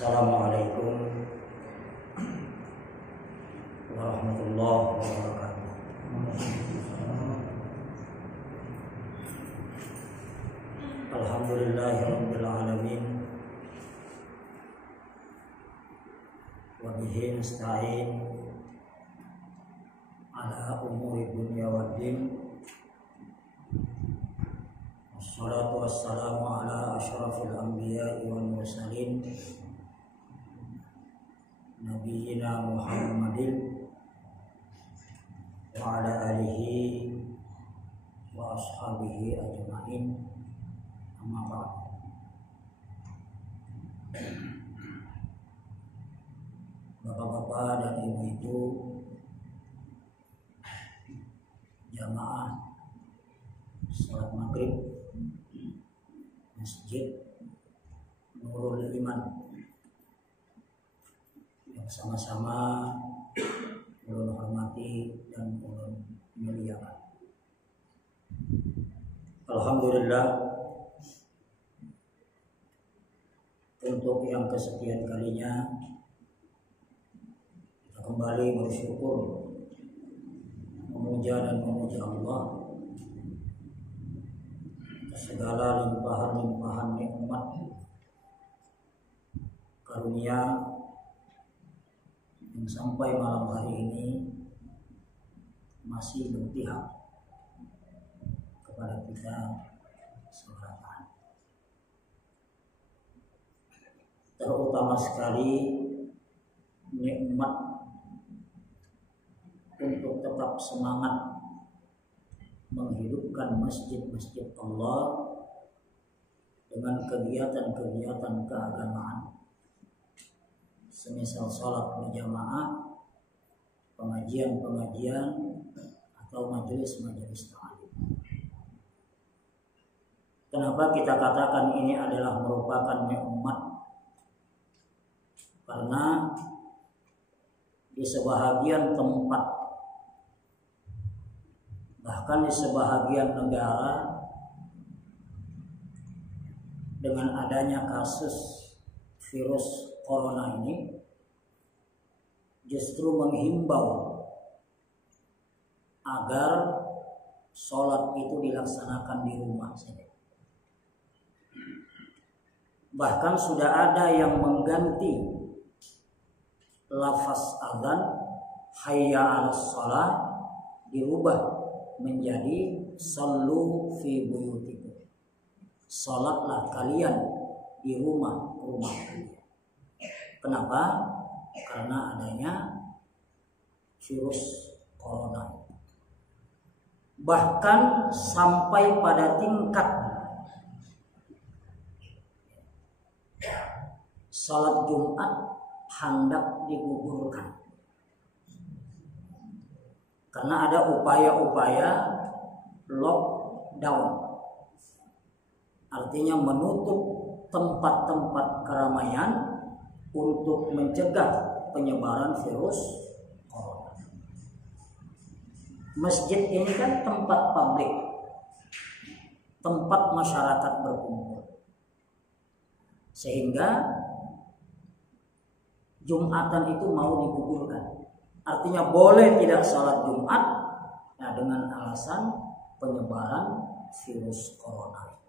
Assalamualaikum warahmatullahi wabarakatuh. Alhamdulillahirabbil alamin. Wa bihi nasta'in ala umuri dunya waddin. Wassalatu wassalamu ala asyrafil anbiya'i wal mursalin Nabiyyina Muhammadin wa ala alihi wa ashabihi ajma'in. Amma ba'd. Bapak-bapak dan ibu-ibu jamaah salat maghrib Masjid Nurul Iman yang sama-sama ulun hormati dan ulun muliakan. Alhamdulillah, untuk yang kesekian kalinya kita kembali bersyukur, memuja dan memuja Allah segala limpahan-limpahan nikmat karunia yang sampai malam hari ini masih berpihak kepada kita seorang. Terutama sekali nikmat untuk tetap semangat menghidupkan masjid-masjid Allah dengan kegiatan-kegiatan keagamaan, semisal sholat berjamaah, pengajian-pengajian, atau majelis-majelis ta'lim. Kenapa kita katakan ini adalah merupakan nikmat? Karena di sebahagian tempat, bahkan di sebahagian negara, dengan adanya kasus virus corona ini justru menghimbau agar sholat itu dilaksanakan di rumah saja. Bahkan sudah ada yang mengganti lafaz azan hayya 'alas shalah dirubah menjadi sallu fi buyutikum. Salatlah kalian di rumah-rumah kalian. Kenapa? Karena adanya virus corona. Bahkan sampai pada tingkat salat Jumat hendak digugurkan. Karena ada upaya-upaya lockdown, artinya menutup tempat-tempat keramaian untuk mencegah penyebaran virus corona. Masjid ini kan tempat publik, tempat masyarakat berkumpul, sehingga Jumatan itu mau digugurkan. Artinya boleh tidak sholat Jumat, nah dengan alasan penyebaran virus corona.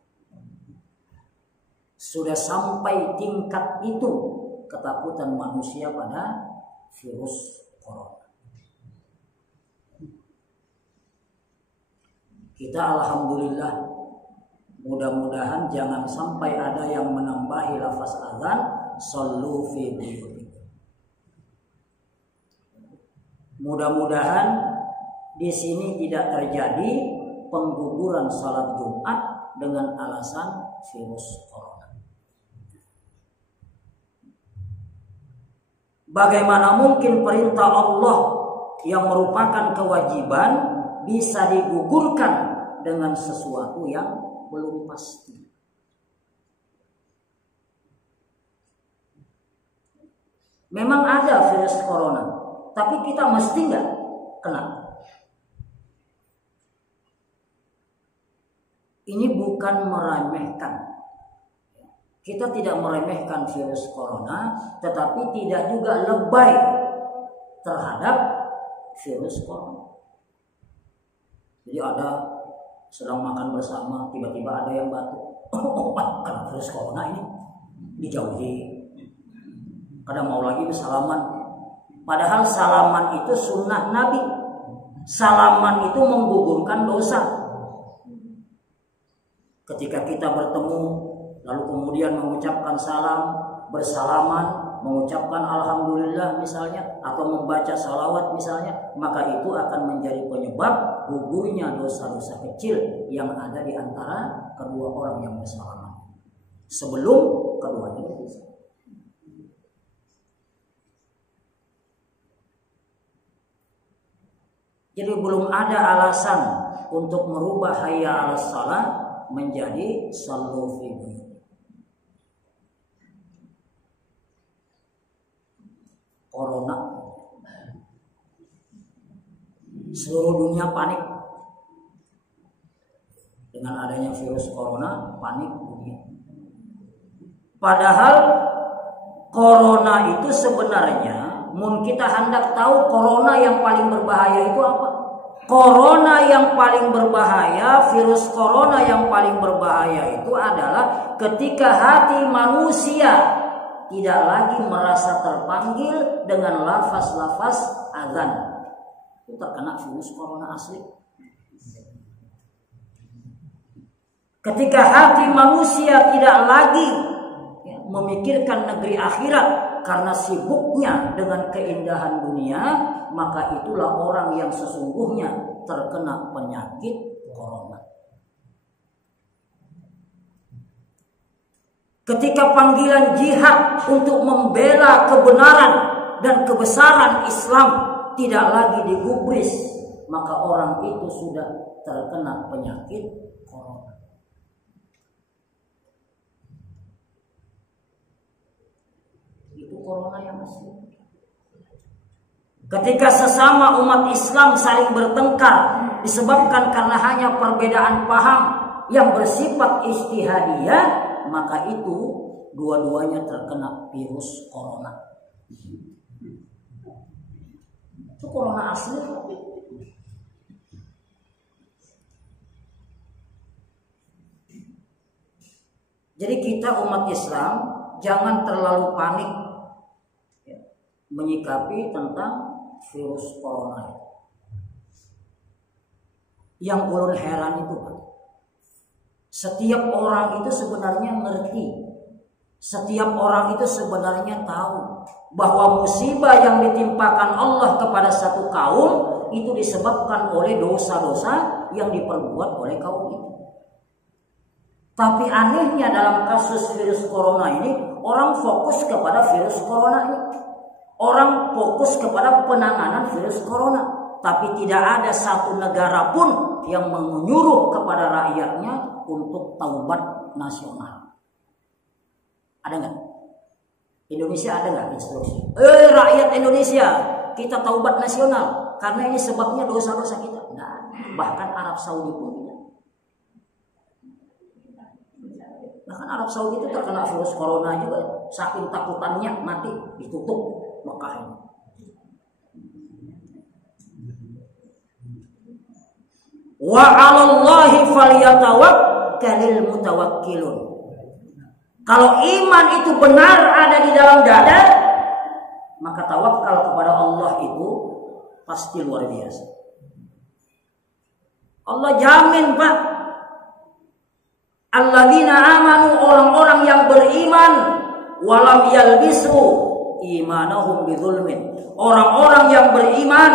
Sudah sampai tingkat itu ketakutan manusia pada virus corona. Kita alhamdulillah, mudah-mudahan jangan sampai ada yang menambahi lafaz azan sallu fi buyutikum. Mudah-mudahan di sini tidak terjadi pengguguran salat Jumat dengan alasan virus corona. Bagaimana mungkin perintah Allah yang merupakan kewajiban bisa digugurkan dengan sesuatu yang belum pasti? Memang ada virus corona, tapi kita mesti nggak kena. Ini bukan meremehkan, Kita tidak meremehkan virus corona, tetapi tidak juga lebay terhadap virus corona. Jadi ada sedang makan bersama, tiba-tiba ada yang batuk. Karena virus corona ini dijauhi. Kadang mau lagi bersalaman. Padahal salaman itu sunnah Nabi. Salaman itu menggugurkan dosa. Ketika kita bertemu lalu kemudian mengucapkan salam, bersalaman, mengucapkan alhamdulillah misalnya, atau membaca salawat misalnya, maka itu akan menjadi penyebab gugurnya dosa-dosa kecil yang ada di antara kedua orang yang bersalaman sebelum keduanya berpisah. Jadi belum ada alasan untuk merubah hayya 'alas shalah menjadi shallu fi buyutikum. Corona, seluruh dunia panik dengan adanya virus corona, panik dunia. Padahal corona itu sebenarnya, kita hendak tahu corona yang paling berbahaya itu apa? Corona yang paling berbahaya, virus corona yang paling berbahaya itu adalah ketika hati manusia tidak lagi merasa terpanggil dengan lafaz-lafaz azan. Itu terkena virus corona asli. Ketika hati manusia tidak lagi memikirkan negeri akhirat karena sibuknya dengan keindahan dunia, maka itulah orang yang sesungguhnya terkena penyakit corona. Ketika panggilan jihad untuk membela kebenaran dan kebesaran Islam tidak lagi digubris, maka orang itu sudah terkena penyakit corona. Itu corona yang asli. Ketika sesama umat Islam saling bertengkar disebabkan karena hanya perbedaan paham yang bersifat ijtihadiyah, maka itu dua-duanya terkena virus corona. Itu corona asli. Jadi kita umat Islam jangan terlalu panik menyikapi tentang virus corona. Yang ulun heran itu, Pak, setiap orang itu sebenarnya ngerti, setiap orang itu sebenarnya tahu bahwa musibah yang ditimpakan Allah kepada satu kaum itu disebabkan oleh dosa-dosa yang diperbuat oleh kaum itu. Tapi anehnya dalam kasus virus corona ini, orang fokus kepada virus corona ini. Orang fokus kepada penanganan virus corona, tapi tidak ada satu negara pun yang menyuruh kepada rakyatnya untuk taubat nasional. Ada nggak? Indonesia ada nggak instruksi? Rakyat Indonesia, kita taubat nasional karena ini sebabnya dosa-dosa kita. Nah, bahkan Arab Saudi pun tidak. Bahkan Arab Saudi itu terkena virus corona juga, saking takutannya mati ditutup Mekah ini. Wa 'alallahi falyatawakkalul mutawakkilun. Kalau iman itu benar ada di dalam dada, maka tawakal kepada Allah itu pasti luar biasa. Allah jamin, Pak. Alladzina amanu, orang-orang yang beriman, walam yalbisu imanahum bidzulmin. Orang-orang yang beriman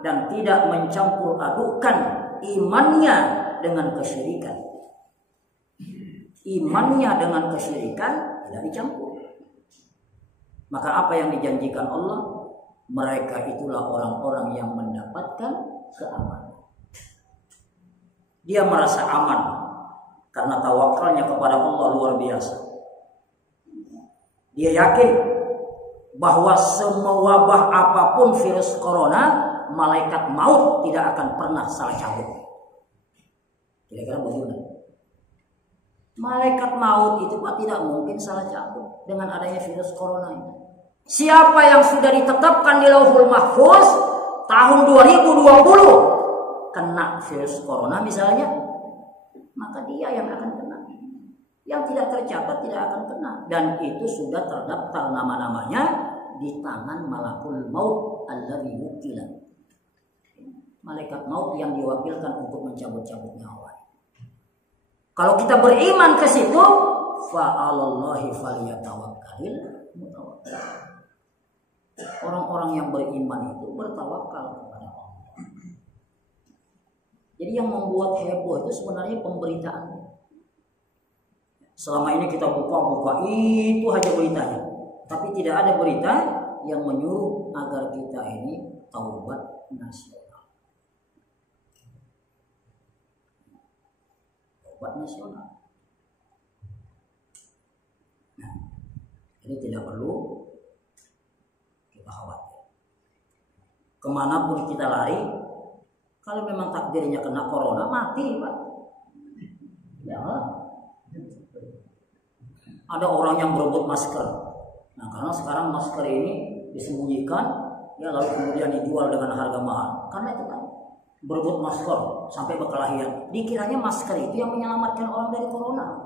dan tidak mencampur adukan imannya dengan kesyirikan. Imannya dengan kesyirikan tidak dicampur. Maka apa yang dijanjikan Allah? Mereka itulah orang-orang yang mendapatkan keamanan. Dia merasa aman karena tawakalnya kepada Allah luar biasa. Dia yakin bahwa semua wabah apapun virus corona, malaikat maut tidak akan pernah salah cabut. Kira-kira bagaimana? Malaikat maut itu Pak tidak mungkin salah cabut dengan adanya virus corona ini. Siapa yang sudah ditetapkan di Lauhul Mahfuz tahun 2020 kena virus corona misalnya, maka dia yang akan kena. Yang tidak tercatat tidak akan kena, dan itu sudah terdaftar nama-namanya di tangan malakul maut alladzi wukila. Malaikat maut yang diwakilkan untuk mencabut-cabut nyawa. Kalau kita beriman ke situ, fa'alallahi falyatawakkalul mutawakkil. Orang-orang yang beriman itu bertawakal kepada Allah. Jadi yang membuat heboh itu sebenarnya pemberitaan. Selama ini kita buka-buka itu aja beritanya, tapi tidak ada berita yang menyuruh agar kita ini taubat nasional. Taubat nasional. Nah, ini tidak perlu kita khawatir. Kemanapun kita lari, kalau memang takdirnya kena corona, mati Pak. Ya. Ada orang yang berebut masker. Nah, karena sekarang masker ini disembunyikan, ya lalu kemudian dijual dengan harga mahal. Karena itu kan berebut masker sampai berkelahian. Dikiranya masker itu yang menyelamatkan orang dari corona.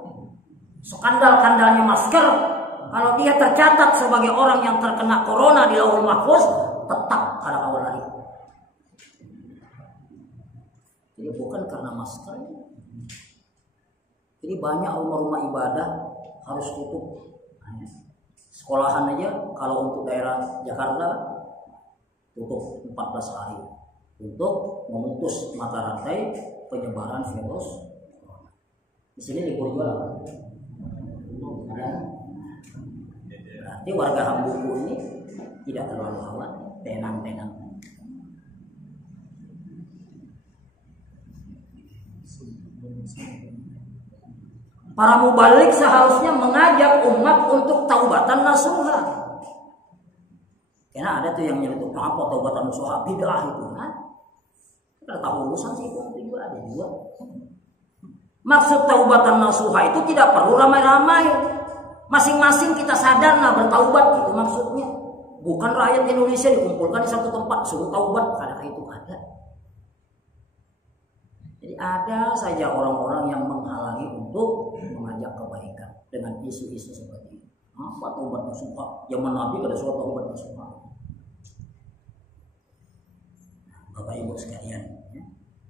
Skandal-skandalnya masker, kalau dia tercatat sebagai orang yang terkena corona di Lauhul Mahfuz, tetap kada kawan lagi. Jadi bukan karena masker. Jadi banyak rumah-rumah ibadah harus tutup. Sekolahan aja kalau untuk daerah Jakarta tutup 14 hari untuk memutus mata rantai penyebaran virus. Di sini libur juga. Berarti warga Hambuku ini tidak terlalu khawatir, tenang-tenang. Para mubalik seharusnya mengajak umat untuk taubatan nasuha. Karena ada tuh yang nyeletuk, apa taubatan nasuha? Bid'ah itu kan? Kita tahu urusan sih itu ada juga. Maksud taubatan nasuha itu tidak perlu ramai-ramai. Masing-masing kita sadar nah bertaubat itu maksudnya. Bukan rakyat Indonesia dikumpulkan di satu tempat suruh taubat, karena itu ada. Jadi ada saja orang-orang yang menghalangi untuk mengajak kebaikan dengan isu-isu seperti ini. Apa taubat nasuha? Zaman Nabi ada surat taubat nasuha. Bapak Ibu sekalian,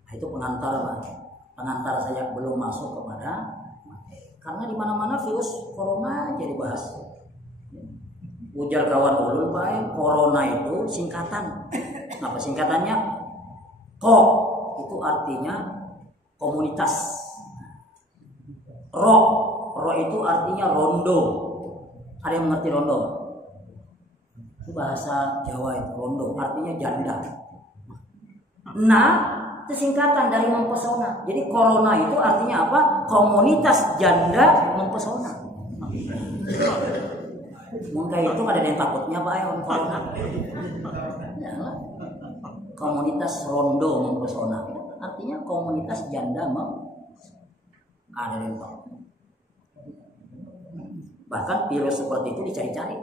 nah, itu pengantar saya belum masuk kepada materi. Karena di mana-mana virus corona jadi bahas. Ujar kawan ulul baik, corona itu singkatan. Apa singkatannya? Ko itu artinya komunitas. Ro itu artinya rondo. Ada yang mengerti rondo? Itu bahasa Jawa itu rondo, artinya janda. Nah, itu singkatan dari mempesona. Jadi corona itu artinya apa? Komunitas janda mempesona. Mungkin itu ada yang takutnya Pak ya corona. Ya, komunitas rondo mempesona. Artinya komunitas janda ada yang takut. Bahkan virus seperti itu dicari-cari.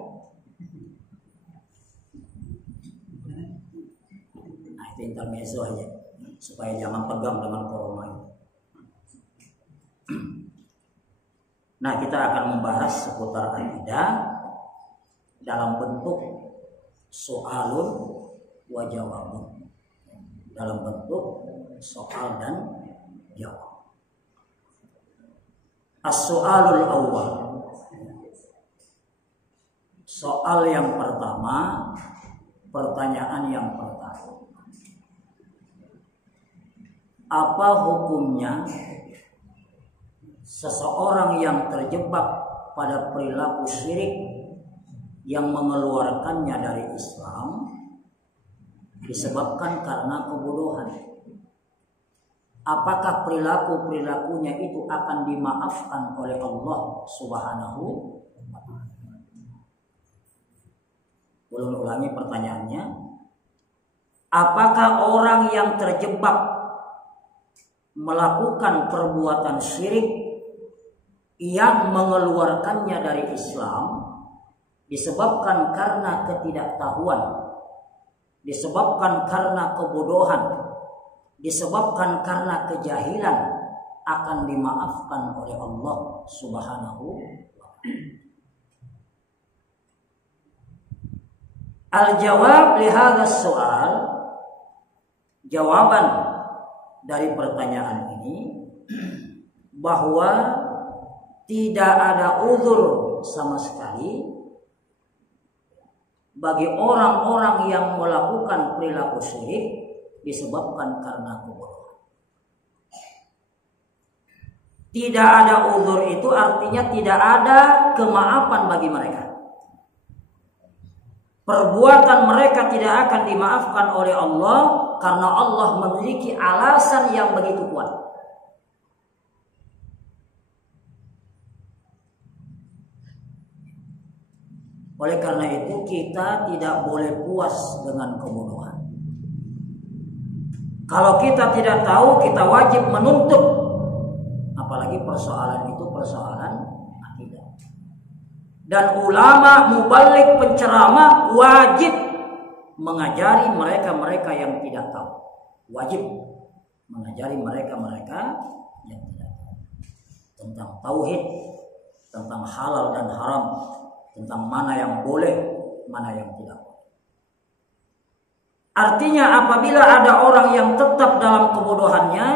Nah, itu intermezzo aja supaya jangan pegang dengan corona ini. Nah, kita akan membahas seputar akidah dalam bentuk soalun wa jawabun. Dalam bentuk soal dan jawab. As-soalul awwal. Soal yang pertama, pertanyaan yang pertama. Apa hukumnya seseorang yang terjebak pada perilaku syirik yang mengeluarkannya dari Islam disebabkan karena kebodohan? Apakah perilaku-perilakunya itu akan dimaafkan oleh Allah Subhanahu wa Ta'ala? Ulangi pertanyaannya. Apakah orang yang terjebak melakukan perbuatan syirik yang mengeluarkannya dari Islam disebabkan karena ketidaktahuan, disebabkan karena kebodohan, disebabkan karena kejahilan, akan dimaafkan oleh Allah Subhanahu wa ta'ala. Al-jawab li hadzal soal, jawaban dari pertanyaan ini bahwa tidak ada uzur sama sekali bagi orang-orang yang melakukan perilaku syirik disebabkan karena kebodohan. Tidak ada uzur itu artinya tidak ada kemaafan bagi mereka. Perbuatan mereka tidak akan dimaafkan oleh Allah karena Allah memiliki alasan yang begitu kuat. Oleh karena itu kita tidak boleh puas dengan kebodohan. Kalau kita tidak tahu, kita wajib menuntut. Apalagi persoalan itu persoalan akidah. Dan ulama, mubalik, penceramah wajib mengajari mereka-mereka yang tidak tahu. Wajib mengajari mereka-mereka yang tidak tahu tentang tauhid, tentang halal dan haram, tentang mana yang boleh, mana yang tidak boleh. Artinya apabila ada orang yang tetap dalam kebodohannya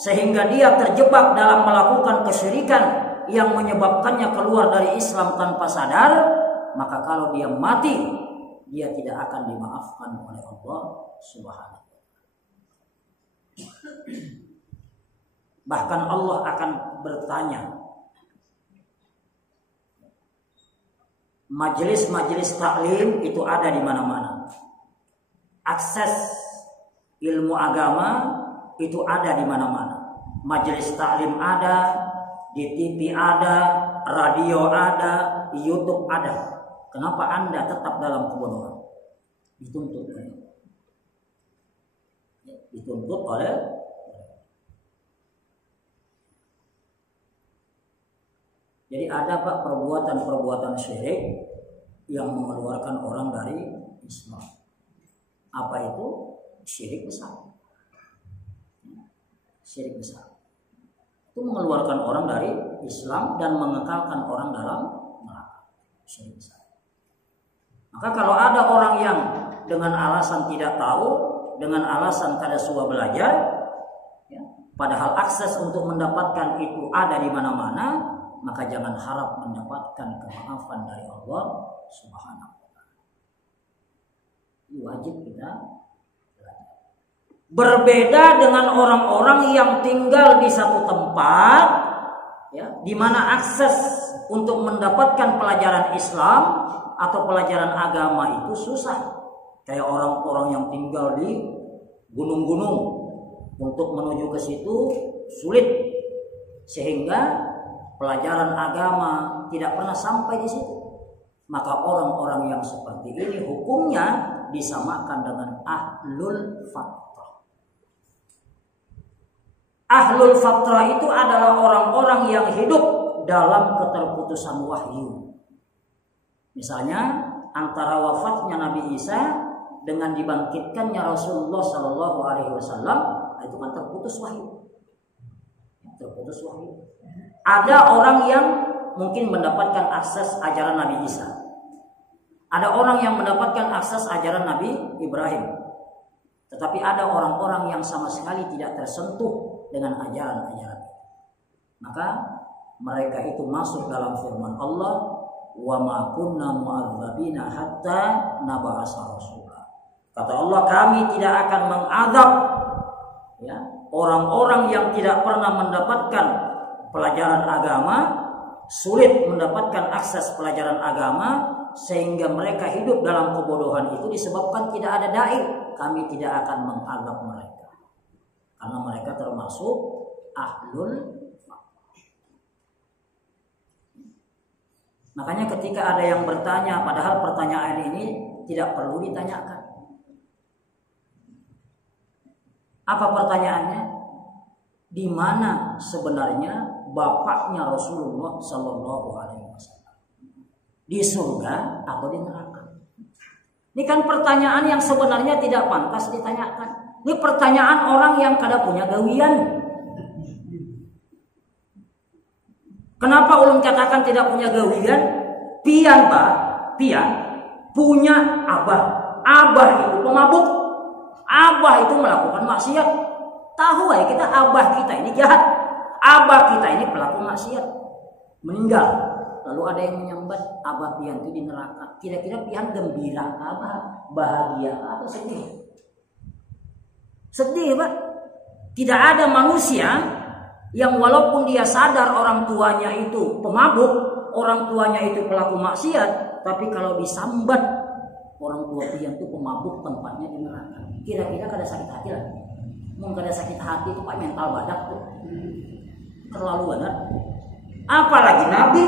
sehingga dia terjebak dalam melakukan kesyirikan yang menyebabkannya keluar dari Islam tanpa sadar, maka kalau dia mati, dia tidak akan dimaafkan oleh Allah Subhanahu wa ta'ala. Bahkan Allah akan bertanya. Majelis-majelis taklim itu ada di mana-mana. Akses ilmu agama itu ada di mana-mana. Majelis taklim ada, di TV ada, radio ada, di YouTube ada. Kenapa Anda tetap dalam kebodohan? Dituntut. Dituntut oleh Jadi ada Pak perbuatan-perbuatan syirik yang mengeluarkan orang dari Islam. Apa itu? Syirik besar. Syirik besar. Itu mengeluarkan orang dari Islam dan mengekalkan orang dalam neraka. Syirik besar. Maka kalau ada orang yang dengan alasan tidak tahu, dengan alasan kada suka belajar, ya, padahal akses untuk mendapatkan itu ada di mana-mana, maka jangan harap mendapatkan kemaafan dari Allah Subhanahu wa ta'ala. Wajib kita belajar. Berbeda dengan orang-orang yang tinggal di satu tempat, ya, di mana akses untuk mendapatkan pelajaran Islam atau pelajaran agama itu susah. Kayak orang-orang yang tinggal di gunung-gunung, untuk menuju ke situ sulit, sehingga pelajaran agama tidak pernah sampai di situ. Maka orang-orang yang seperti ini hukumnya disamakan dengan ahlul fatrah. Ahlul fatrah itu adalah orang-orang yang hidup dalam keterputusan wahyu. Misalnya antara wafatnya Nabi Isa dengan dibangkitkannya Rasulullah Shallallahu Alaihi Wasallam, itu kan terputus wahyu. Terputus wahyu. Ada orang yang mungkin mendapatkan akses ajaran Nabi Isa. Ada orang yang mendapatkan akses ajaran Nabi Ibrahim. Tetapi ada orang-orang yang sama sekali tidak tersentuh dengan ajaran-ajaran. Maka mereka itu masuk dalam firman Allah, "Wa ma kunna mu'adzabina hatta nab'atsa rasula." Kata Allah, kami tidak akan mengadab, ya, orang-orang yang tidak pernah mendapatkan pelajaran agama, sulit mendapatkan akses pelajaran agama, sehingga mereka hidup dalam kebodohan itu disebabkan tidak ada dai. Kami tidak akan mengadab mereka karena mereka termasuk ahlul. Makanya ketika ada yang bertanya, padahal pertanyaan ini tidak perlu ditanyakan. Apa pertanyaannya? di mana sebenarnya bapaknya Rasulullah Sallallahu Alaihi Wasallam, di surga atau di neraka? Ini kan pertanyaan yang sebenarnya tidak pantas ditanyakan. Ini pertanyaan orang yang kada punya gawian. Kenapa ulun katakan tidak punya gawian? Pian Pak, pian punya abah. Abah itu pemabuk. Abah itu melakukan maksiat. Tahu ya kita abah kita ini jahat. Abah kita ini pelaku maksiat. Meninggal. Lalu ada yang menyambat abah pian itu di neraka. Kira-kira pian gembira abah, bahagia atau sedih? Sedih Pak. Tidak ada manusia yang walaupun dia sadar orang tuanya itu pemabuk, orang tuanya itu pelaku maksiat, tapi kalau disambat orang tua pian itu pemabuk, tempatnya di neraka. Kira-kira kada sakit hati lah. Mungkin kada sakit hati itu Pak, mental badak tuh. Terlalu banget. Apalagi Nabi.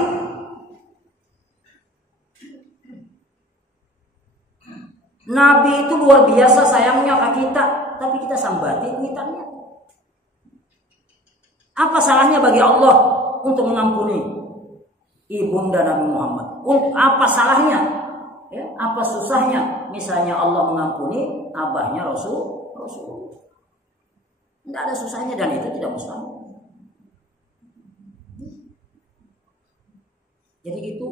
Nabi itu luar biasa sayangnya ke kita, tapi kita sambati kuitannya. Apa salahnya bagi Allah untuk mengampuni ibunda Nabi Muhammad? Apa salahnya? Ya, apa susahnya? Misalnya Allah mengampuni abahnya Rasul. Tidak ada susahnya dan itu tidak mustahil. Jadi itu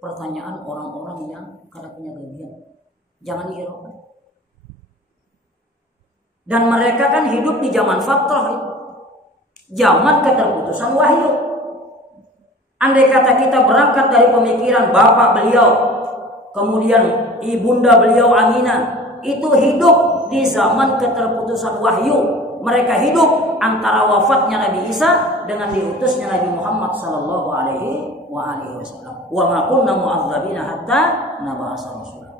pertanyaan orang-orang yang kada punya gajian. Jangan dihiraukan. Dan mereka kan hidup di zaman fatrah, zaman keterputusan wahyu. Andai kata kita berangkat dari pemikiran bapak beliau, kemudian ibunda beliau Aminah, itu hidup di zaman keterputusan wahyu. Mereka hidup antara wafatnya Nabi Isa dengan diutusnya Nabi Muhammad sallallahu alaihi wasallam. Wa ma kunna mu'adzabina hatta nab'atsa rasula.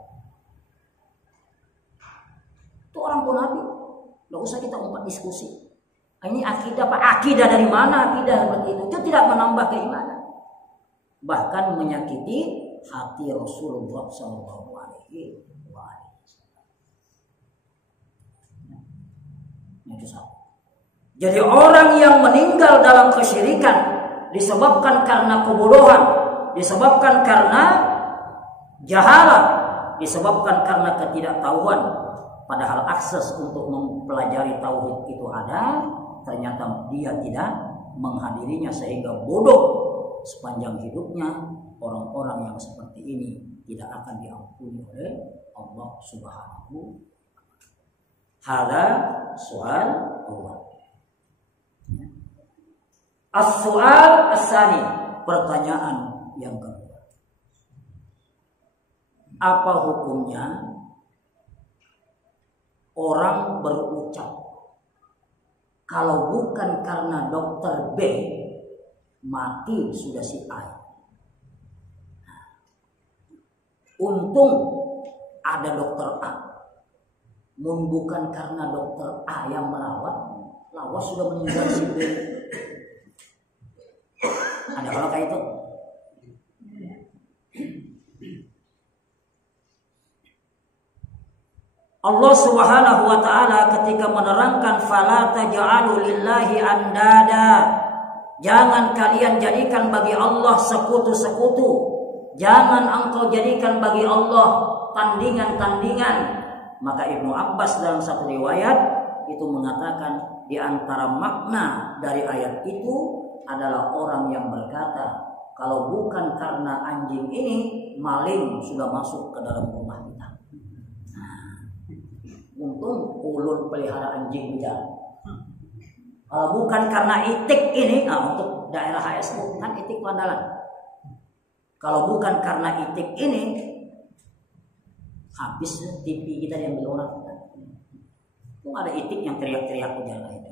Itu orang tua Nabi. Tidak usah kita umpat diskusi. Ini akidah Pak. Akidah dari mana? Akidah seperti itu tidak menambah keimanan. Bahkan menyakiti hati Rasulullah sallallahu alaihi wasallam. Itu satu. Jadi orang yang meninggal dalam kesyirikan disebabkan karena kebodohan, disebabkan karena jahalah, disebabkan karena ketidaktahuan. Padahal akses untuk mempelajari tauhid itu ada, ternyata dia tidak menghadirinya sehingga bodoh sepanjang hidupnya. Orang-orang yang seperti ini tidak akan diampuni oleh Allah Subhanahu. Hada soal Allah. As-soal as-sani, pertanyaan yang kedua. Apa hukumnya orang berucap kalau bukan karena dokter B mati sudah si A. Untung ada dokter A. Mun bukan karena dokter A yang merawat, lawas sudah meninggal si B. Ada kalau kayak itu. Allah Subhanahu wa taala ketika menerangkan fala taj'alu lillahi andada, jangan kalian jadikan bagi Allah sekutu-sekutu, jangan engkau jadikan bagi Allah tandingan-tandingan. Maka Ibnu Abbas dalam satu riwayat itu mengatakan di antara makna dari ayat itu adalah orang yang berkata, kalau bukan karena anjing ini, maling sudah masuk ke dalam rumah kita. Untung ulun pelihara anjing juga. Kalau bukan karena itik ini, untuk daerah HSU kan itik Pandalan. Kalau bukan karena itik ini, habis TV kita yang orang. Itu ada itik yang teriak-teriak ujar itu.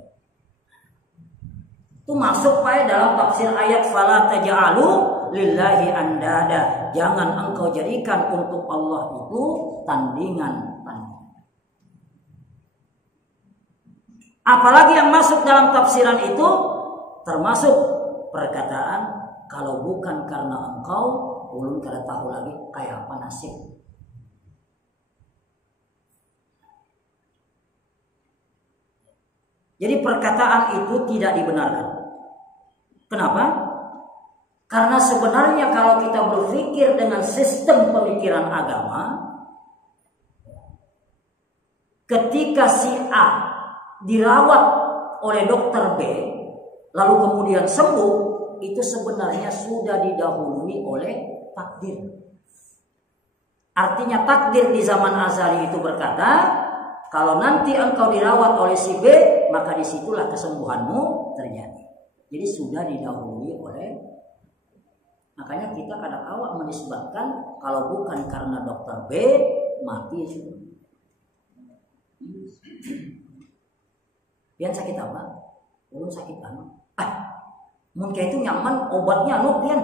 Itu masuk pada dalam tafsir ayat fala taj'alu lillahi andada. Jangan engkau jadikan untuk Allah itu tandingan. Apalagi yang masuk dalam tafsiran itu termasuk perkataan kalau bukan karena engkau, ulun kada tahu lagi kayak apa nasib. Jadi perkataan itu tidak dibenarkan. Kenapa? Karena sebenarnya kalau kita berpikir dengan sistem pemikiran agama, ketika si A dirawat oleh dokter B, lalu kemudian sembuh, itu sebenarnya sudah didahului oleh takdir. Artinya takdir di zaman azali itu berkata, kalau nanti engkau dirawat oleh si B, maka disitulah kesembuhanmu terjadi. Jadi sudah didahului oleh. Makanya kita kadang awak menisbatkan kalau bukan karena dokter B mati sudah. Pian sakit apa? Ulun sakit anu. Mungkin itu nyaman obatnya anu pian.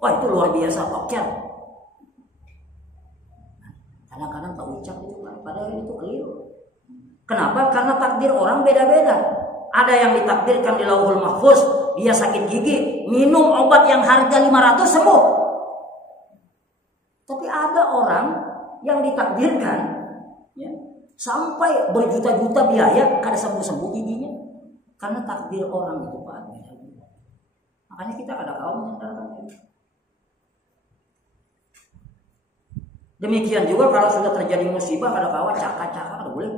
Wah itu luar biasa dokter. Kadang-kadang tak ucap itu kan, padahal itu keliru. Kenapa? Karena takdir orang beda-beda. Ada yang ditakdirkan di Lauhul Mahfuz, dia sakit gigi, minum obat yang harga 500 sembuh. Tapi ada orang yang ditakdirkan ya, sampai berjuta-juta biaya kada sembuh-sembuh giginya. Karena takdir orang itu Pak. Makanya kita kada kaum menyandarkan itu. Demikian juga kalau sudah terjadi musibah kada kawa cakak-cakak kada boleh.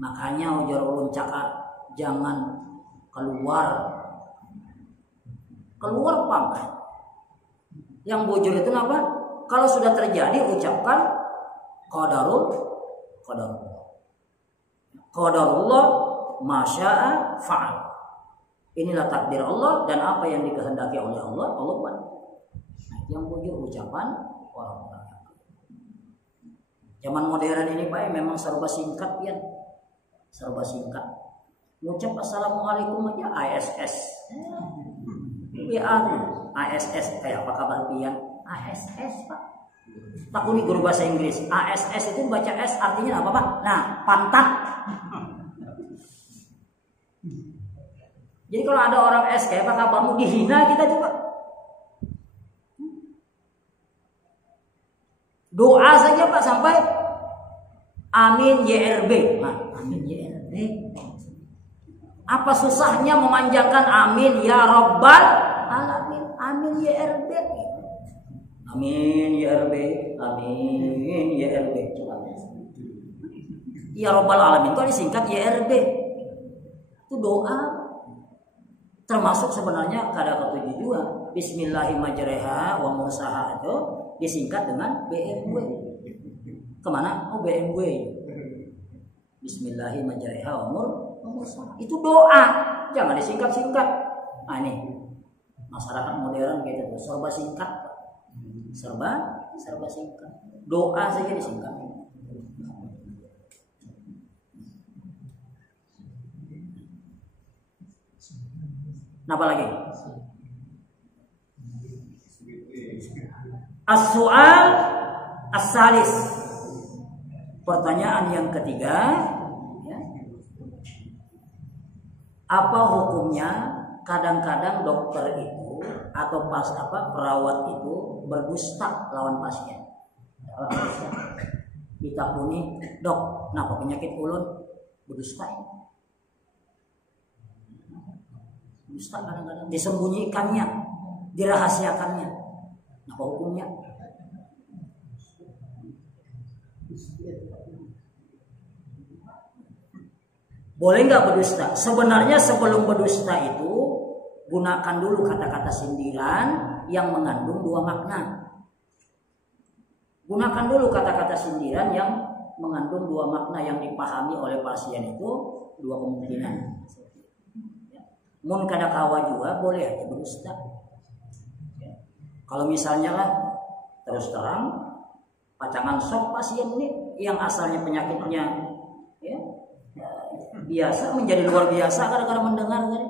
Makanya ujar ulun cakap jangan keluar pampai. Yang bujur itu apa? Kalau sudah terjadi ucapkan qadarullah masya'a fa'al. Inilah takdir Allah dan apa yang dikehendaki oleh Allah buat. Nah, yang bujur ucapan orang-orang. Zaman modern ini Pak memang serba singkat ya. Serba singkat. Ngucap assalamualaikum aja ASS. Ya ASS kayak apa kabar pian? ASS Pak. Takuni guru bahasa Inggris. ASS itu baca S artinya apa Pak? Nah, pantat. Jadi kalau ada orang S kayak apa kabarmu dihina kita juga. Doa saja Pak sampai amin YRB. Nah, amin YRB. Apa susahnya memanjangkan amin ya Rabbal alamin. Amin YRB. Amin YRB. Amin YRB. Coba. Ya Rabbal alamin itu disingkat YRB. Itu doa. Termasuk sebenarnya kada ketujuh juga. Bismillahirrahmanirrahim wa mursaha itu disingkat dengan BMW. Kemana? Oh BMW. Bismillahirrahmanirrahim wa mursaha. Itu doa. Jangan disingkat-singkat. Nah ini masyarakat modern kayak gitu. Serba singkat. Serba singkat. Doa saja disingkat. Apa lagi? As-su'al as-salis. Pertanyaan yang ketiga, ya. Apa hukumnya kadang-kadang dokter itu atau perawat itu berdusta lawan pasien? Ditakuni, dok, kenapa penyakit ulun berdusta? Dusta kadang-kadang disembunyikannya, dirahasiakannya. Apa hukumnya? Boleh nggak berdusta? Sebenarnya sebelum berdusta itu gunakan dulu kata-kata sindiran yang mengandung dua makna. Gunakan dulu kata-kata sindiran yang mengandung dua makna yang dipahami oleh pasien itu dua kemungkinan. Mun kada kawa juga boleh aja berdusta. Kalau misalnya lah terus terang pacangan sok pasien ini yang asalnya penyakitnya ya, biasa menjadi luar biasa gara-gara mendengar kan.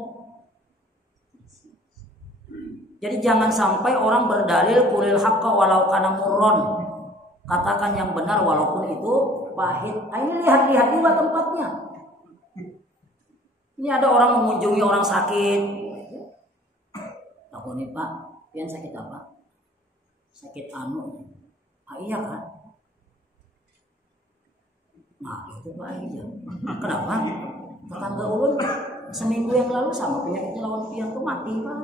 Jadi jangan sampai orang berdalil kulil haqqa walau kana murron. Katakan yang benar walaupun itu pahit. Nah, ini lihat-lihat juga tempatnya. Ini ada orang mengunjungi orang sakit. Takut nih Pak, pian sakit apa? Sakit anu. Ah iya kan? Nah itu Pak aja. Kenapa? Tetangga ulun seminggu yang lalu sama penyakitnya lawan piang tuh mati Pak.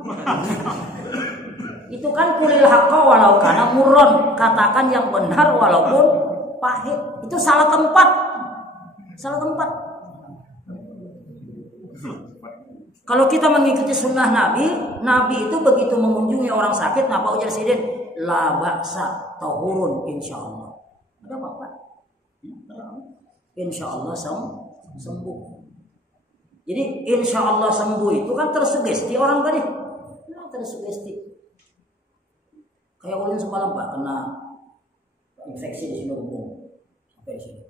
Itu kan kulil haqqa walau kana murron, katakan yang benar walaupun pahit. Itu salah tempat. Salah tempat. Kalau kita mengikuti sunnah Nabi, Nabi itu begitu mengunjungi orang sakit, apa ujar Sidin? La ba'sa tahurun insyaallah. Ada apa-apa? Insyaallah sembuh. Jadi insyaallah sembuh itu kan tersugesti orang tadi. Nah, tersugesti. Kayak ulun semalam Pak kena infeksi di sini umum sampai di sini.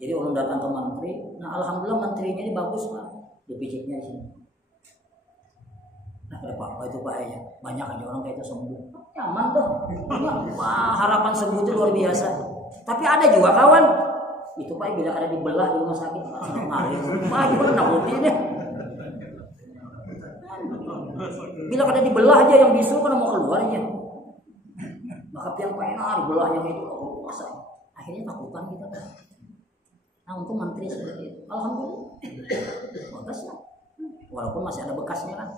Jadi ulun datang ke menteri, nah alhamdulillah menterinya ini bagus Pak, dipijitnya di sini. Nah ada apa itu Pak ya? Banyak aja orang kayak itu sembuh, nyaman tuh. Wah harapan sembuh itu luar biasa. Tapi ada juga kawan itu Pak bila ada dibelah di rumah sakit, Pak pernah bukti deh. Bila ada dibelah aja yang bisu kan mau keluar aja. Maka yang pena dibelahnya itu masa akhirnya takutan kita. Nah untuk menteri seperti itu, alhamdulillah, bagus lah. Walaupun masih ada bekasnya kan.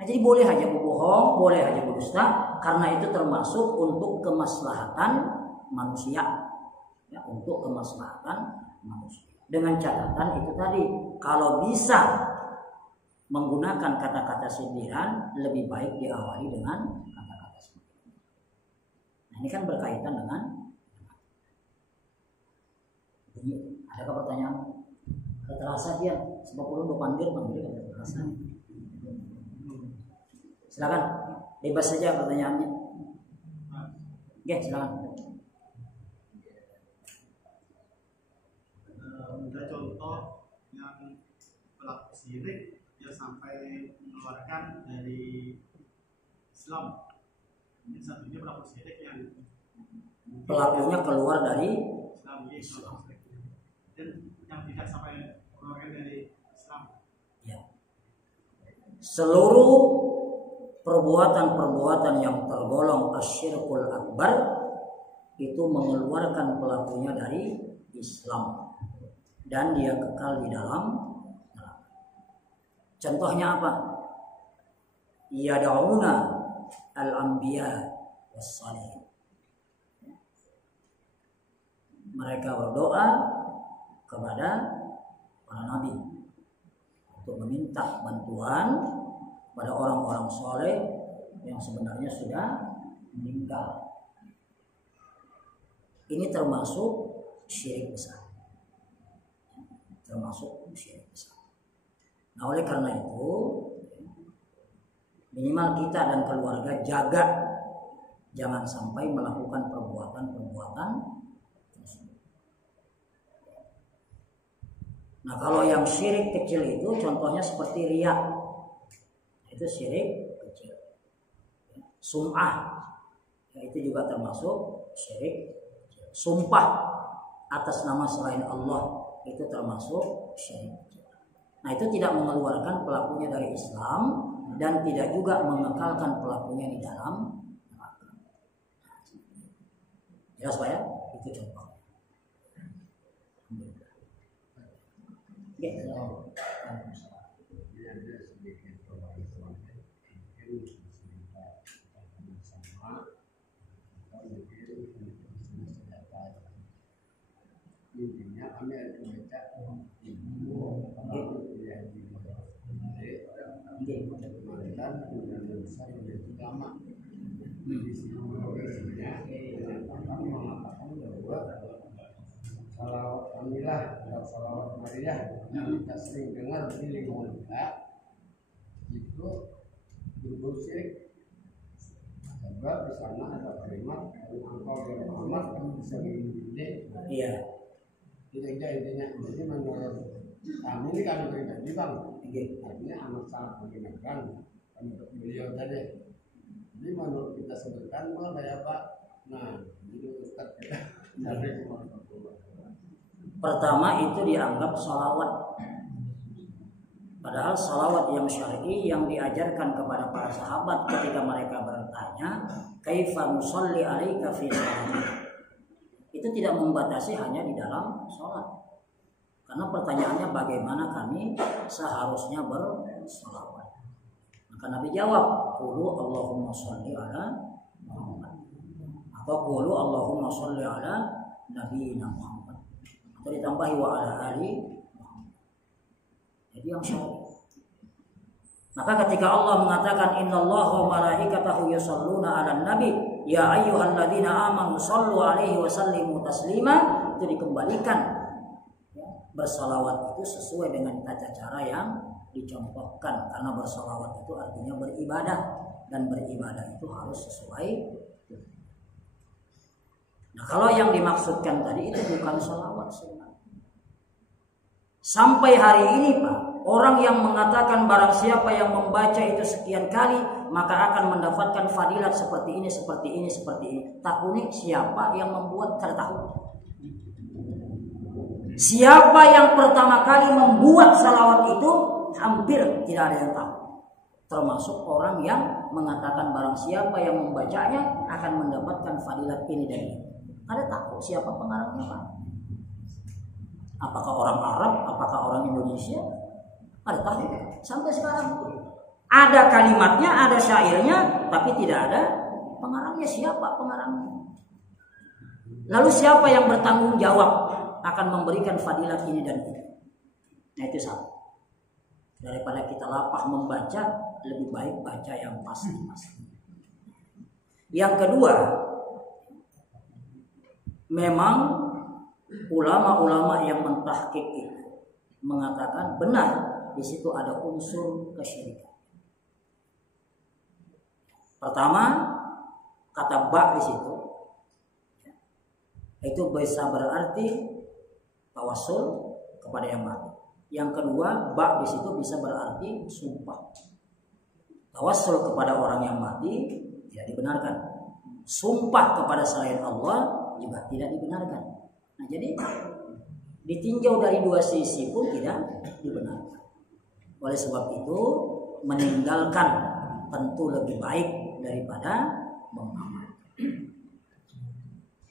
Nah jadi boleh aja berbohong, boleh aja berdusta, karena itu termasuk untuk kemaslahatan manusia, ya untuk kemaslahatan manusia. Dengan catatan itu tadi, kalau bisa menggunakan kata-kata sindiran lebih baik diawali dengan kata-kata sindiran. Nah ini kan berkaitan dengan ini. Adakah pertanyaan? Terasa dia sebab ulun panggil terasa. Silakan, bebas saja pertanyaannya. Oke, silakan. Ada contoh yang pelaku syirik dia sampai mengeluarkan dari Islam. Ini satunya pelaku syirik yang pelakunya keluar dari Islam. Dan yang tidak sampai keluarkan dari Islam. Ya. Seluruh perbuatan-perbuatan yang tergolong asyirkul akbar itu mengeluarkan pelakunya dari Islam dan dia kekal di dalam neraka. Contohnya apa? Yad'una al-anbiya was-salihin. Mereka berdoa kepada para nabi untuk meminta bantuan pada orang-orang soleh yang sebenarnya sudah meninggal. Ini termasuk syirik besar. Termasuk syirik besar. Nah oleh karena itu minimal kita dan keluarga jaga jangan sampai melakukan perbuatan-perbuatan. Nah kalau yang syirik kecil itu contohnya seperti riya, itu syirik kecil. Sum'ah, ya, itu juga termasuk syirik kecil. Sumpah atas nama selain Allah itu termasuk syirik kecil. Nah itu tidak mengeluarkan pelakunya dari Islam dan tidak juga mengekalkan pelakunya di dalam neraka. Jelas Pak ya? Itu contoh. Intinya kami ada membaca dan kemudian besar menjadi ulama. Di sini kami mengatakan bahwa salawat kamilah atau salawat Maria yang kita sering dengar di lingkungan kita itu berbau syirik. Sebab di sana ada kalimat engkau ya Muhammad kamu bisa membimbing. Iya. Itu aja intinya. Jadi menurut kami ini kami pribadi bang, artinya amat sangat mendengarkan untuk beliau tadi. Jadi menurut kita sebutkan malah kayak Pak. Nah, itu Ustaz kita dari pertama itu dianggap sholawat. Padahal sholawat yang syar'i yang diajarkan kepada para sahabat ketika mereka bertanya, kaifa nusalli alaika fi salatik? itu tidak membatasi hanya di dalam sholat. Karena pertanyaannya bagaimana kami seharusnya bersolawat. Maka Nabi jawab, qulu Allahumma sholli ala Muhammad, atau qulu Allahumma sholli ala nabiyina Muhammad, atau ditambahi wa ala ali Muhammad. Jadi yang sholli. Maka ketika Allah mengatakan innallaha wa malaikatahu yusholluna 'alan nabi ya ayyuhalladzina amanu shollu 'alaihi wa sallimu taslima, itu dikembalikan bersalawat itu sesuai dengan tata cara yang dicontohkan, karena bersalawat itu artinya beribadah, dan beribadah itu harus sesuai. Nah, kalau yang dimaksudkan tadi itu bukan salawat sebenarnya. Sampai hari ini Pak, orang yang mengatakan barang siapa yang membaca itu sekian kali maka akan mendapatkan fadilat seperti ini, seperti ini, seperti ini. Takuni siapa yang membuat? Tidak tahu. Siapa yang pertama kali membuat salawat itu hampir tidak ada yang tahu. Termasuk orang yang mengatakan barang siapa yang membacanya akan mendapatkan fadilat ini dan ini. Ada tahu siapa pengarangnya Pak? Apakah orang Arab? Apakah orang Indonesia? Ada tahu sampai sekarang. Ada kalimatnya, ada syairnya, tapi tidak ada pengarangnya. Siapa pengarangnya? Lalu siapa yang bertanggung jawab akan memberikan fadilat ini dan itu? Nah, itu sama. Daripada kita lapah membaca, lebih baik baca yang pasti. Yang kedua, memang ulama-ulama yang mentahqiq itu mengatakan benar di situ ada unsur kesyirikan. Pertama, kata ba di situ itu bisa berarti tawassul kepada yang mati. Yang kedua, ba di situ bisa berarti sumpah. Tawassul kepada orang yang mati tidak dibenarkan. Sumpah kepada selain Allah juga tidak dibenarkan. Nah, jadi ditinjau dari dua sisi pun tidak dibenarkan. Oleh sebab itu, meninggalkan tentu lebih baik daripada mengamalkan.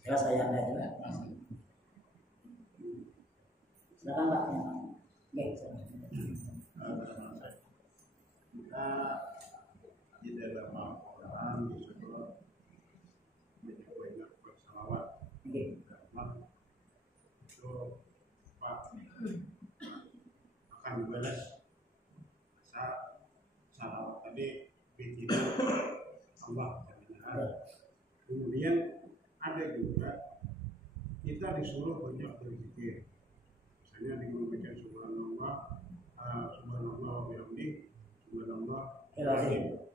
Ya, saya ada juga. Silakan Pak. Kita di dalam Al-Quran disebut banyak bersalawat. Karena itu Pak akan dibalas salawat tadi bikin Allah. Kemudian ada juga kita disuruh banyak berzikir. Misalnya dengan membaca subhanallah, subhanallah wa bihamdihi, subhanallah alazim.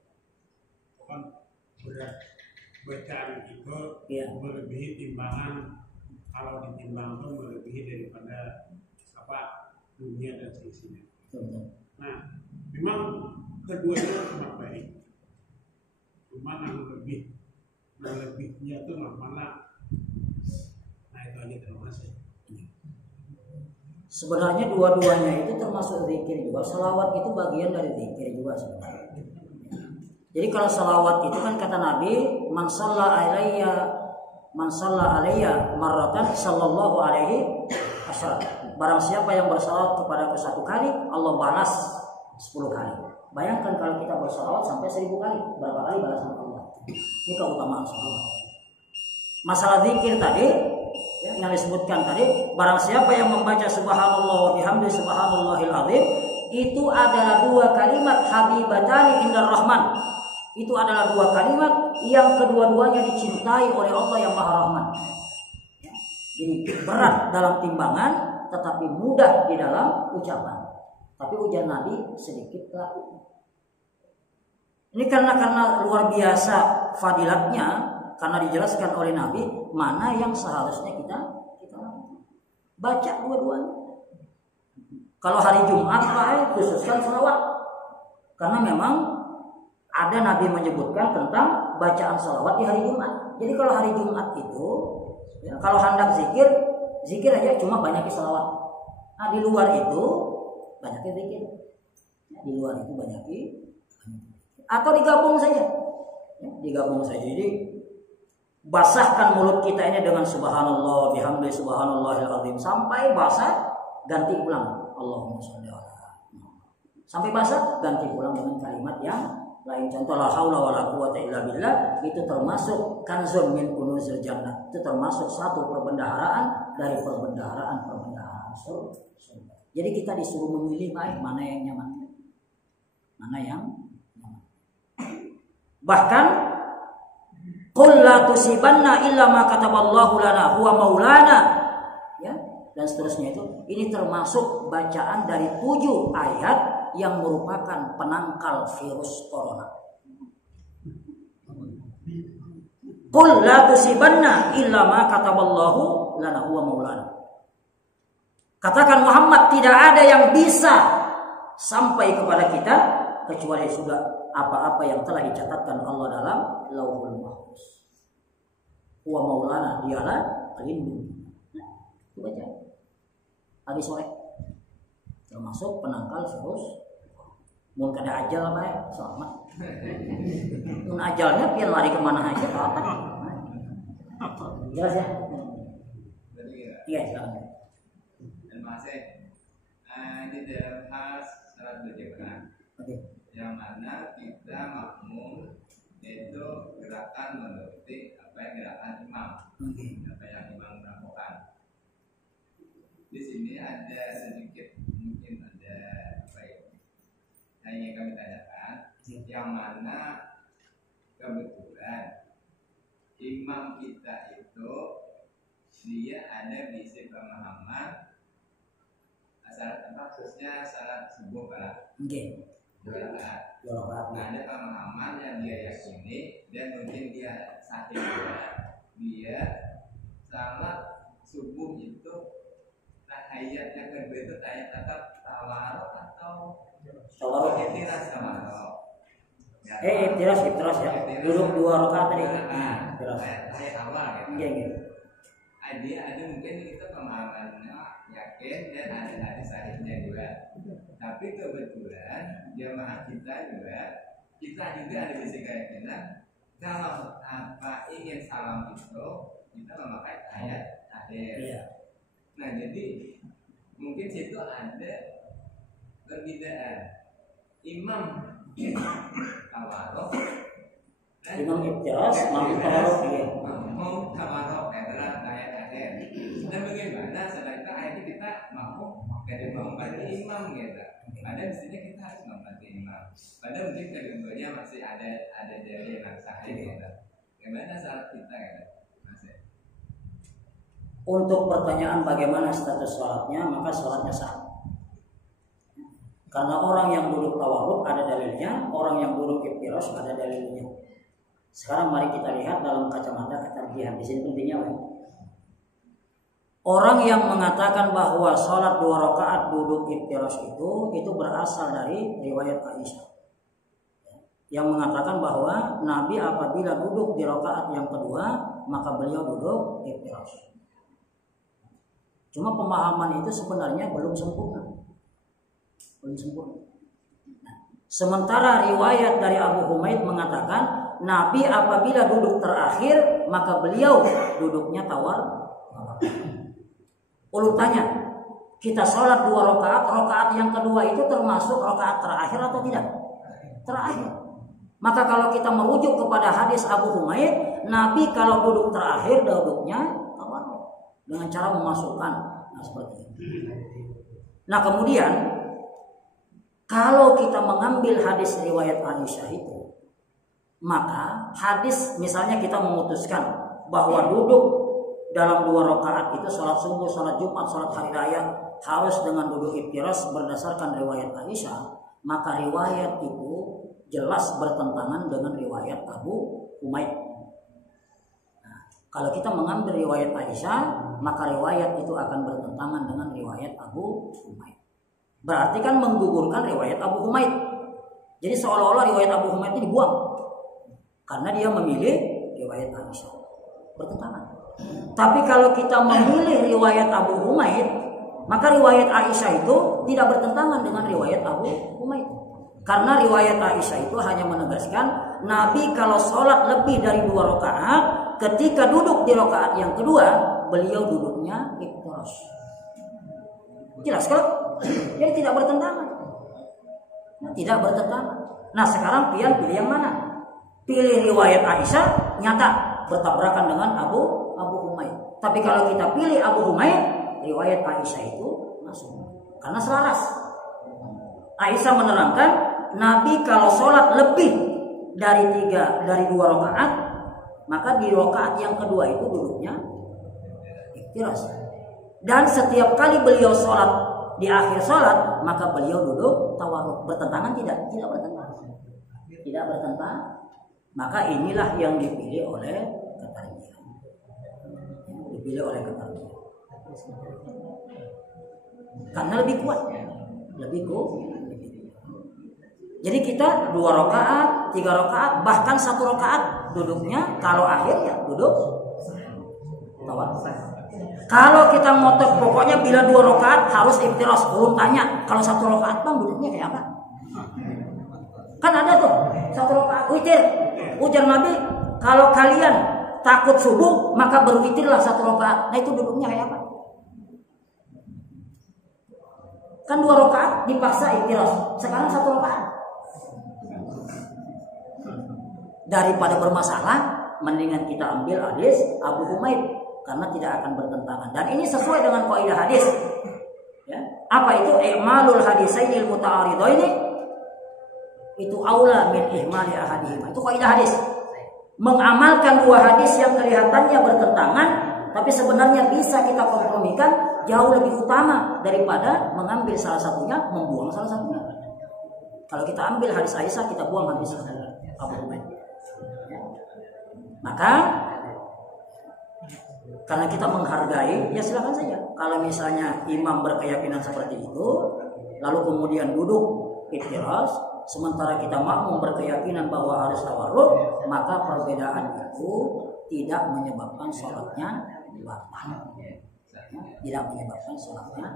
Kan berat bacaan itu melebihi timbangan, kalau ditimbang itu melebihi daripada apa dunia dan seisinya. Nah, memang keduanya sangat baik. Cuma yang lebihnya itu mana? Nah, itu aja termasuk. Sebenarnya dua-duanya itu termasuk zikir juga. Salawat itu bagian dari zikir juga sebenarnya. Jadi kalau salawat itu kan kata Nabi, man shalla alayya marratan sallallahu alaihi asyara. Barang siapa yang bersalawat kepadaku 1 kali, Allah balas 10 kali. Bayangkan kalau kita bersalawat sampai 1000 kali, berapa kali balasan Allah? Ini keutamaan salawat. Masalah zikir tadi yang disebutkan tadi, barang siapa yang membaca subhanallah wa bihamdi subhanallahil azim, itu adalah 2 kalimat habibatani indar rahman. Itu adalah 2 kalimat yang kedua-duanya dicintai oleh Allah yang Maha Rahman. Ini berat dalam timbangan tetapi mudah di dalam ucapan. Tapi ujar Nabi sedikit laku. Ini karena luar biasa fadilatnya. Karena dijelaskan oleh Nabi mana yang seharusnya kita baca dua-duanya. Kalau hari Jumat khususkan salawat, karena memang ada Nabi menyebutkan tentang bacaan salawat di hari Jumat. Jadi kalau hari Jumat itu, ya, kalau hendak zikir aja cuma banyak salawat. Nah, di luar itu banyak zikir. Di luar itu banyak atau digabung saja. Ya, digabung saja. Jadi basahkan mulut kita ini dengan subhanallah bihamdi subhanallahil azim sampai basah, ganti ulang Allahumma sholli ala Muhammad. Sampai basah ganti ulang dengan kalimat yang lain. Contoh la haula wala quwata illa billah, itu termasuk kanzun min kunuzil jannah. Itu termasuk satu perbendaharaan dari perbendaharaan surga. Jadi kita disuruh memilih baik mana yang nyaman. Mana yang nyaman. Bahkan qul la tusibanna illa ma kataballahu lana huwa maulana, ya, dan seterusnya itu. Ini termasuk bacaan dari 7 ayat yang merupakan penangkal virus corona. Qul la tusibanna illa ma kataballahu lana huwa maulana. Katakan Muhammad, tidak ada yang bisa sampai kepada kita kecuali sudah apa-apa yang telah dicatatkan Allah dalam Lauhul Mahfuz. Wa maulana, dialah pelindung. Itu baca. Pagi sore. Termasuk penangkal virus. Mun kada ajal bae, selamat. Mun ajalnya pian lari kemana aja apa? Jelas ya? Iya, silakan. Dan masih di dalam hal salat berjamaah, yang mana kita makmum itu gerakan menuruti apa yang gerakan imam, apa yang imam lakukan. Di sini ada sedikit mungkin ada apa ya? Yang ingin kami tanyakan, yang mana kebetulan imam kita itu dia ada bisi pemahaman salat khususnya salat subuh Pak. Nah, ada pemahaman yang dia yakini dan mungkin dia sahih juga, dia salat subuh itu tahiyat yang kedua itu tahiyat tetap tawaruk atau tawaruk iftiras tawaruk. Iftiras ya. Duduk 2 rakaat tadi. Tahiyat awal gitu. Iya. Ada mungkin kita pemahamannya yakin dan ada hadis sahihnya juga. Tapi kebetulan jamaah kita juga ada bisi keyakinan kalau apa ingin salam itu kita memakai tahiyat akhir. Iya. Nah, jadi mungkin situ ada perbedaan imam tawaruk dan imam iftiras mau tawaruk ya. Mau tawaruk adalah tahiyat akhir. Dan bagaimana sedangkan ayat kita mau kada membantu imam gitu. Padahal mestinya kita harus membantu imam. Padahal mungkin keduanya masih ada dari yang sahih gitu. Bagaimana salat kita gitu? Untuk pertanyaan bagaimana status sholatnya, maka sholatnya sah. Karena orang yang duduk tawarruk ada dalilnya, orang yang duduk iftiras ada dalilnya. Sekarang mari kita lihat dalam kacamata ketarjihan. Di sini pentingnya apa? Orang yang mengatakan bahwa sholat 2 rakaat duduk iftiras itu berasal dari riwayat Aisyah, yang mengatakan bahwa Nabi apabila duduk di rakaat yang kedua maka beliau duduk iftiras. Cuma pemahaman itu sebenarnya belum sempurna. Sementara riwayat dari Abu Humaid mengatakan Nabi apabila duduk terakhir maka beliau duduknya tawar. Ulu tanya, kita sholat 2 rakaat yang kedua itu termasuk rakaat terakhir atau tidak? Terakhir. Maka kalau kita merujuk kepada hadis Abu Humaid, Nabi kalau duduk terakhir duduknya dengan cara memasukkan, seperti itu. Nah kemudian kalau kita mengambil hadis riwayat Aisyah itu, maka hadis misalnya kita memutuskan bahwa duduk dalam 2 rakaat itu sholat subuh, sholat Jumat, sholat hari raya harus dengan duduk iftiras berdasarkan riwayat Aisyah, maka riwayat itu jelas bertentangan dengan riwayat Abu Humaid. Kalau kita mengambil riwayat Aisyah, maka riwayat itu akan bertentangan dengan riwayat Abu Humaid. Berarti kan menggugurkan riwayat Abu Humaid. Jadi seolah-olah riwayat Abu Humaid itu dibuang karena dia memilih riwayat Aisyah. Bertentangan. Tapi kalau kita memilih riwayat Abu Humaid, maka riwayat Aisyah itu tidak bertentangan dengan riwayat Abu Humaid. Karena riwayat Aisyah itu hanya menegaskan Nabi kalau sholat lebih dari 2 rakaat ketika duduk di rakaat yang kedua, beliau duduknya iftiras. Jelas kalau? Jadi tidak bertentangan. Tidak bertentangan. Nah sekarang pian pilih yang mana? Pilih riwayat Aisyah, nyata bertabrakan dengan Abu Humaid. Tapi kalau kita pilih Abu Humaid, riwayat Aisyah itu masuk. Karena selaras. Aisyah menerangkan, Nabi kalau sholat lebih dari 2 rakaat, maka di rakaat yang kedua itu duduknya iftiras. Dan setiap kali beliau sholat di akhir sholat, maka beliau duduk tawarruk. Bertentangan tidak? Tidak bertentangan. Tidak bertentangan. Maka inilah yang dipilih oleh ketarjihan. Dipilih oleh ketarjihan. Karena lebih kuat. Lebih kuat. Jadi kita 2 rakaat, 3 rakaat, bahkan 1 rakaat duduknya kalau akhirnya duduk tawarruk. Kalau kita ngotot pokoknya bila 2 rakaat harus iftiras. Belum tanya kalau 1 rakaat bang duduknya kayak apa? Kan ada tuh 1 rakaat witir. Ujar Nabi, kalau kalian takut subuh maka berwitirlah 1 rakaat. Nah itu duduknya kayak apa? Kan 2 rakaat dipaksa iftiras. Sekarang 1 rakaat. Daripada bermasalah, mendingan kita ambil hadis Abu Humaid karena tidak akan bertentangan. Dan ini sesuai dengan kaidah hadis. Ya. Apa itu? I'malul hadisainil muta'aridaini itu aula min ihmali ahadihima. Itu kaidah hadis. Mengamalkan 2 hadis yang kelihatannya bertentangan, tapi sebenarnya bisa kita kompromikan, jauh lebih utama daripada mengambil salah satunya, membuang salah satunya. Kalau kita ambil hadis Aisyah, kita buang hadis Abu Humaid. Ya. Maka karena kita menghargai, ya silakan saja. Kalau misalnya imam berkeyakinan seperti itu, lalu kemudian duduk iftiras, sementara kita makmum berkeyakinan bahwa harus tawarruk, maka perbedaan itu tidak menyebabkan sholatnya batal. Tidak menyebabkan sholatnya.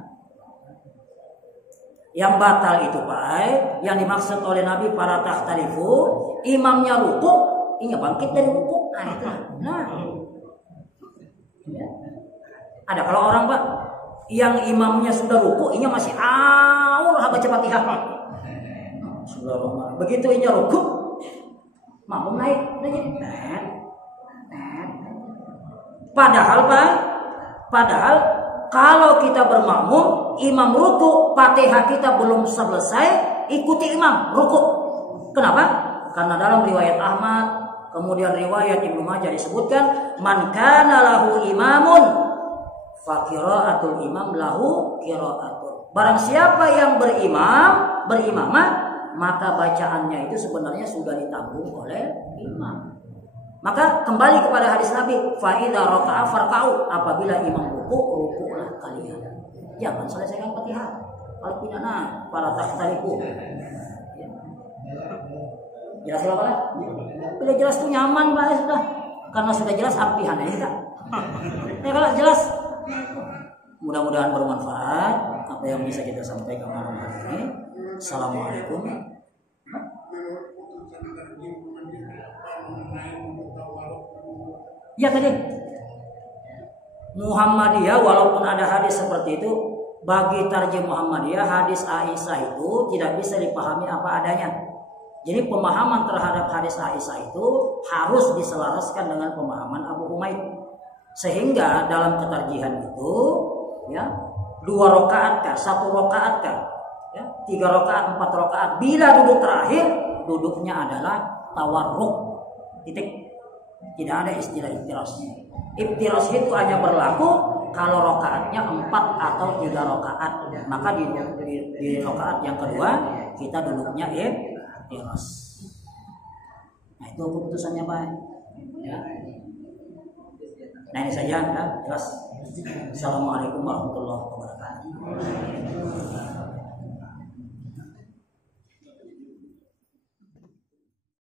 Yang batal itu Pak, yang dimaksud oleh Nabi para takhtalifu, imamnya ruku, ini bangkit dari ruku. Nah itu. Nah. Ya. Ada kalau orang Pak yang imamnya sudah ruku, ini masih baca Fatihah. Begitu ini ruku, makmum naik, Padahal Pak, kalau kita bermakmum, imam ruku, Fatihah kita belum selesai, ikuti imam ruku. Kenapa? Karena dalam riwayat Ahmad, kemudian riwayat Ibnu Majah disebutkan, man kana lahu imamun fa qiraatul imam lahu qiraatun. Barang siapa yang berimamah, maka bacaannya itu sebenarnya sudah ditanggung oleh imam. Maka kembali kepada hadis Nabi, fa idza raka'a farka'u, apabila imam ruku'lah kalian. Jangan selesaikan Fatihah. Kalau tidak para takhtalifu. Jelas ya Pak? Bila jelas itu nyaman Pak, sudah. Karena sudah jelas ampihan ya. Ya kalau jelas, mudah-mudahan bermanfaat apa yang bisa kita sampaikan malam hari ini. Assalamualaikum. Ya tadi Muhammadiyah walaupun ada hadis seperti itu, bagi tarjih Muhammadiyah hadis Aisyah itu tidak bisa dipahami apa adanya. Jadi pemahaman terhadap hadis Aisyah itu harus diselaraskan dengan pemahaman Abu Humaid. Sehingga dalam ketarjihan itu ya 2 rakaat kah, 1 rakaat kah, ya 3 rakaat, 4 rakaat, bila duduk terakhir duduknya adalah tawarruk. Titik. Tidak ada istilah iftiras. Iftiras itu hanya berlaku kalau rakaatnya 4 atau 3 rakaat. Maka di rakaat yang kedua kita duduknya iftiras. Nah itu keputusannya Pak. Ya. Nah ini saja, jelas. Assalamualaikum warahmatullahi wabarakatuh.